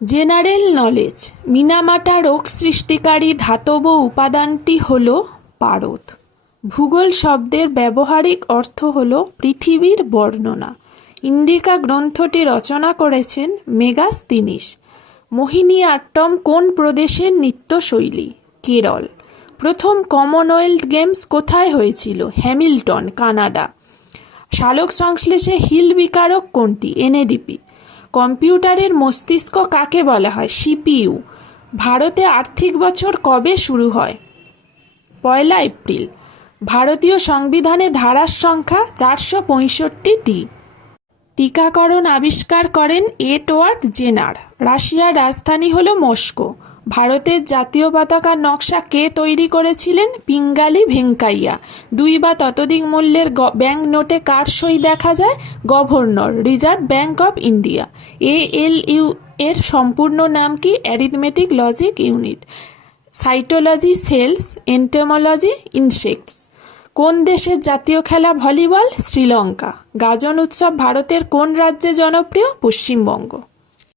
General knowledge. মিনামাটা রোগ সৃষ্টিকারী ধাতব উপাদানটি হল পারদ। ভূগোল শব্দের ব্যবহারিক অর্থ হল পৃথিবীর বর্ণনা। ইন্ডিকা গ্রন্থটি রচনা করেছেন মেগাস্তিনিস। মোহিনীআট্টম কোন প্রদেশের নৃত্যশৈলী? কেরল। প্রথম কমনওয়েলথ গেমস কোথায় হয়েছিল? Hamilton, Canada. সালোক সংশ্লেষে হিল বিকারক কোনটি? এনএডিপি। কম্পিউটারের মস্তিষ্ক কাকে বলা হয়? সিপিইউ। ভারতে আর্থিক বছর কবে শুরু হয়? 1 এপ্রিল। ভারতীয় সংবিধানে ধারার সংখ্যা 465টি। টিকাকরণ আবিষ্কার করেন এডওয়ার্ড জেনার। রাশিয়ার রাজধানী হল মস্কো। ভারতের জাতীয় পতাকার নকশা কে তৈরি করেছিলেন? পিঙ্গালি ভেঙ্কাইয়া। 2 বা ততোধিক মূল্যের ব্যাংক নোটে কার সই দেখা যায়? Governor, Reserve Bank of India. ALU এর সম্পূর্ণ নাম কি? Arithmetic logic unit. Cytology cells, entomology insects. কোন দেশের জাতীয় খেলা ভলিবল? শ্রীলঙ্কা। গাজন উৎসব ভারতের কোন রাজ্যে জনপ্রিয়? পশ্চিমবঙ্গ।